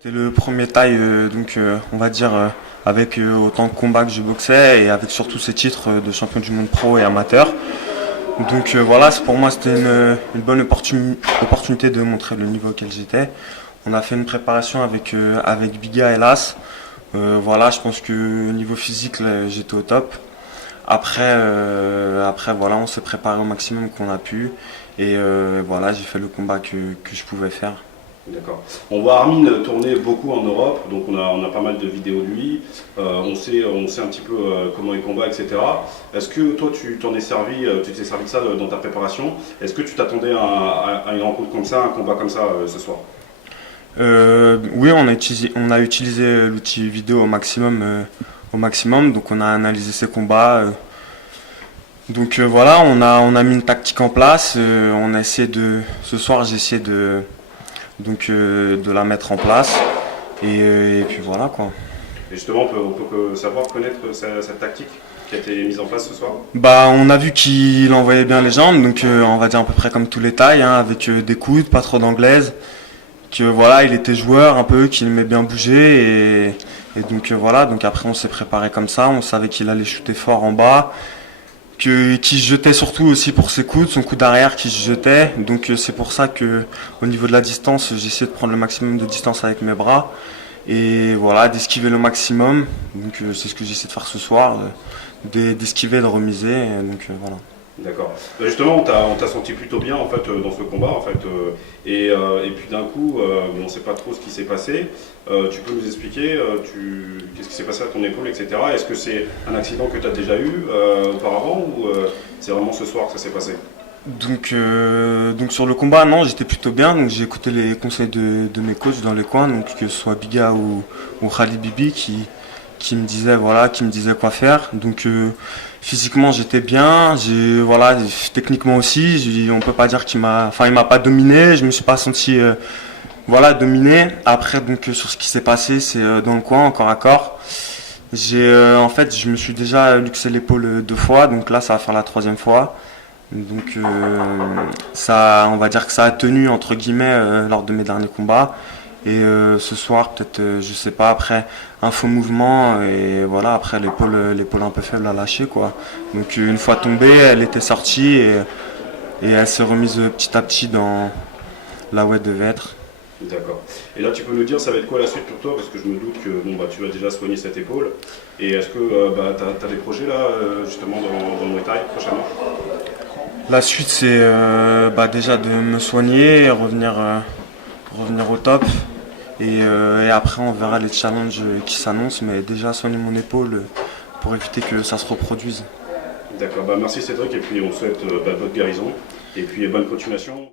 C'était le premier taille, on va dire, avec autant de combats que je boxais et avec surtout ces titres de champion du monde pro et amateur. Voilà, pour moi c'était une bonne opportunité de montrer le niveau auquel j'étais. On a fait une préparation avec Biga et Las. Voilà, je pense que niveau physique là, j'étais au top. Après voilà, on s'est préparé au maximum qu'on a pu et voilà, j'ai fait le combat que je pouvais faire. D'accord. On voit Armin tourner beaucoup en Europe, donc on a pas mal de vidéos de lui. On sait un petit peu comment il combat, etc. Est-ce que toi tu t'en es servi, tu t'es servi de ça dans ta préparation? Est-ce que tu t'attendais à une rencontre comme ça, un combat comme ça ce soir? Oui, on a utilisé l'outil vidéo au maximum, donc on a analysé ses combats. Voilà, on a mis une tactique en place. On a essayé ce soir, j'ai essayé de la mettre en place. Et puis voilà quoi. Et justement, on peut savoir connaître cette tactique qui a été mise en place ce soir? Bah, on a vu qu'il envoyait bien les jambes, on va dire à peu près comme tous les tailles, hein, avec des coudes, pas trop d'anglaise. Que voilà, il était joueur un peu, qu'il aimait bien bouger voilà. Donc après on s'est préparé comme ça, on savait qu'il allait shooter fort en bas, qu'il se jetait surtout aussi pour ses coudes, son coup d'arrière qui se jetait. C'est pour ça que au niveau de la distance, j'ai essayé de prendre le maximum de distance avec mes bras et voilà, d'esquiver le maximum. C'est ce que j'essaie de faire ce soir, d'esquiver, de remiser. Voilà. D'accord. Justement, on t'a senti plutôt bien en fait dans ce combat en fait, et puis d'un coup, on ne sait pas trop ce qui s'est passé. Tu peux nous expliquer qu'est-ce qui s'est passé à ton épaule, etc. Est-ce que c'est un accident que tu as déjà eu auparavant ou c'est vraiment ce soir que ça s'est passé? Sur le combat, non, j'étais plutôt bien. Donc j'ai écouté les conseils de mes coachs dans les coins, donc que ce soit Biga ou Khalid Bibi qui me disait quoi faire. Physiquement j'étais bien, voilà, techniquement aussi, on peut pas dire il m'a pas dominé, je me suis pas senti voilà dominé. Après sur ce qui s'est passé, c'est dans le coin encore à corps. En fait, je me suis déjà luxé l'épaule 2 fois, donc là ça va faire la 3e fois. Ça, on va dire que ça a tenu entre guillemets lors de mes derniers combats. Et ce soir, peut-être, je sais pas, après un faux mouvement et voilà, après l'épaule un peu faible à lâcher quoi. Une fois tombée, elle était sortie et elle s'est remise petit à petit dans là où elle devait être. D'accord. Et là, tu peux nous dire, ça va être quoi la suite pour toi? Parce que je me doute que tu vas déjà soigner cette épaule. Et est-ce que tu as des projets là, justement, dans le Muay Thai prochainement? La suite, c'est déjà de me soigner et revenir au top. Et après, on verra les challenges qui s'annoncent, mais déjà soigner mon épaule pour éviter que ça se reproduise. D'accord, merci Cédric, et puis on souhaite bonne guérison, et puis bonne continuation.